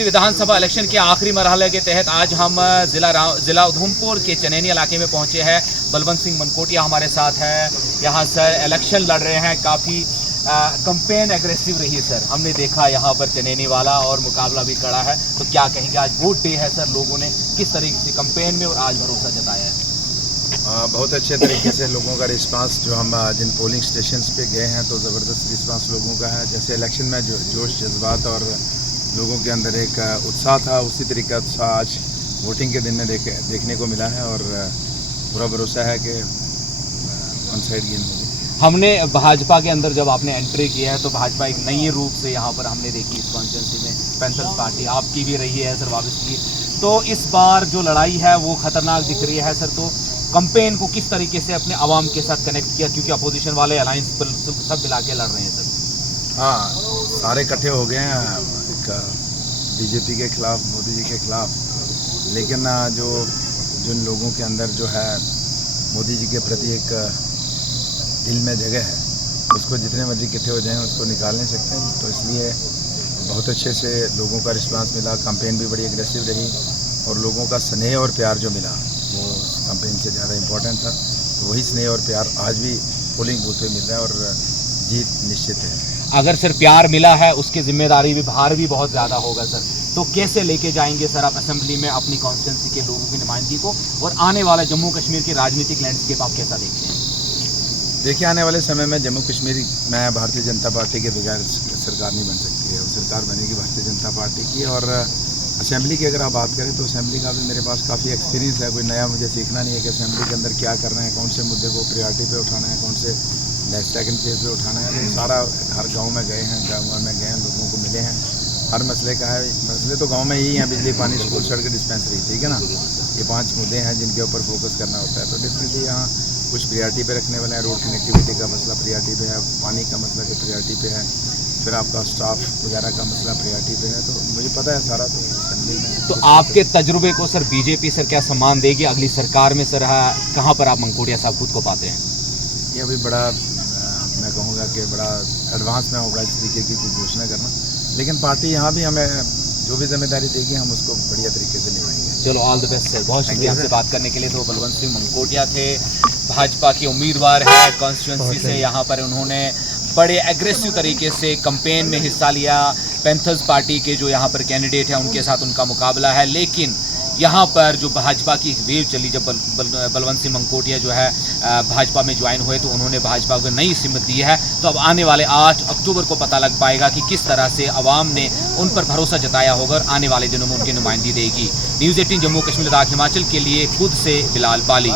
कश्मीर विधानसभा election के आखिरी मरहले के तहत आज हम जिला उधमपुर के चनैनी इलाके में पहुंचे हैं। बलवंत सिंह मनकोटिया हमारे साथ है। यहाँ सर इलेक्शन लड़ रहे हैं, काफ़ी कंपेन एग्रेसिव रही है सर। हमने देखा यहाँ पर चनैनी वाला और मुकाबला भी खड़ा है, तो क्या कहेंगे, आज वोट डे है सर, लोगों ने किस तरीके से कंपेन में और आज भरोसा जताया है? बहुत अच्छे तरीके से लोगों का रिस्पांस, जो हम जिन पोलिंग स्टेशंस पे गए हैं तो ज़बरदस्त रिस्पांस लोगों का है। जैसे इलेक्शन में जो जोश जज्बात और लोगों के अंदर एक उत्साह था, उसी तरीके का उत्साह आज वोटिंग के दिन में देखने को मिला है और पूरा भरोसा है कि वन साइड गेम होगी। हमने भाजपा के अंदर जब आपने एंट्री किया है तो भाजपा एक नई रूप से यहाँ पर हमने देखी इस कॉन्स्टिट्यूंसी में। पैंथर्स पार्टी आपकी भी रही है सर वापसी, तो इस बार जो लड़ाई है वो खतरनाक दिख रही है सर। तो कंपेन को किस तरीके से अपने आवाम के साथ कनेक्ट किया, क्योंकि अपोजिशन वाले अलायंस सब मिला के लड़ रहे हैं सर? हाँ, सारे इकट्ठे हो गए हैं एक बीजेपी के खिलाफ, मोदी जी के खिलाफ। लेकिन जिन लोगों के अंदर जो है मोदी जी के प्रति एक दिल में जगह है, उसको जितने मर्जी इकट्ठे हो जाएं उसको निकाल नहीं सकते। तो इसलिए बहुत अच्छे से लोगों का रिस्पांस मिला। कैंपेन भी बड़ी एग्रेसिव रही और लोगों का स्नेह और प्यार जो मिला वो कैंपेन से ज़्यादा इम्पोर्टेंट था। तो वही स्नेह और प्यार आज भी पोलिंग बूथ पे मिल रहा है और जीत निश्चित है। अगर सर प्यार मिला है, उसकी जिम्मेदारी भी, भार भी बहुत ज़्यादा होगा सर। तो कैसे लेके जाएंगे सर आप असेंबली में अपनी कॉन्स्टिट्यूंसी के लोगों की नुमाइंदगी को, और आने वाला जम्मू कश्मीर की राजनीतिक लैंडस्केप आप कैसा देखते हैं? देखिए, आने वाले समय में जम्मू कश्मीर में भारतीय जनता पार्टी के बगैर सरकार नहीं बन सकती है। सरकार बनेगी भारतीय जनता पार्टी की। और असेंबली की अगर आप बात करें तो असेंबली का भी मेरे पास काफ़ी एक्सपीरियंस है। कोई नया मुझे सीखना नहीं है कि असेंबली के अंदर क्या करना है, कौन से मुद्दे को प्रायोरिटी पे उठाना है, कौन से नेक्स्ट सेकंड फेज पे उठाना है। तो सारा हर गांव में गए हैं, गाँव में गए हैं, लोगों को मिले हैं। हर मसले का है, मसले तो गांव में ही हैं, बिजली, पानी, स्कूल, सड़क, डिस्पेंसरी, ठीक है ना। ये 5 मुद्दे हैं जिनके ऊपर फोकस करना होता है। तो डेफिनेटली यहाँ कुछ प्रायोरिटी पे रखने वाले हैं। रोड कनेक्टिविटी का मसला प्रायोरिटी पे है, पानी का मसला जो प्रायोरिटी पे है, फिर आपका स्टाफ वगैरह का मसला प्रायोरिटी पे है। तो मुझे पता है सारा। तो असेंबली में तो आपके तजुर्बे को सर बीजेपी सर क्या सम्मान देगी अगली सरकार में सर? कहाँ पर आप मनकोटिया साहब खुद को पाते हैं? ये अभी बड़ा मैं कहूँगा कि बड़ा एडवांस में होगा इस तरीके की कोई घोषणा करना। लेकिन पार्टी यहाँ भी हमें जो भी जिम्मेदारी देगी हम उसको बढ़िया तरीके से निभाएंगे। चलो, ऑल द बेस्ट सर। बहुत शुक्रिया हमसे बात करने के लिए। तो बलवंत सिंह मनकोटिया थे, भाजपा के उम्मीदवार है कॉन्स्टिट्यूंसी से। यहाँ पर उन्होंने बड़े एग्रेसिव तरीके से कैंपेन में हिस्सा लिया। पैंथर्स पार्टी के जो यहाँ पर कैंडिडेट हैं उनके साथ उनका मुकाबला है। लेकिन यहाँ पर जो भाजपा की वेव चली, जब बलवंत सिंह मनकोटिया जो है भाजपा में ज्वाइन हुए, तो उन्होंने भाजपा को नई सिमत दी है। तो अब आने वाले 8 अक्टूबर को पता लग पाएगा कि किस तरह से अवाम ने उन पर भरोसा जताया होगा और आने वाले दिनों में उनकी नुमाइंदगी देगी। न्यूज़ 18 जम्मू कश्मीर लद्दाख हिमाचल के लिए खुद से बिलाल बाली।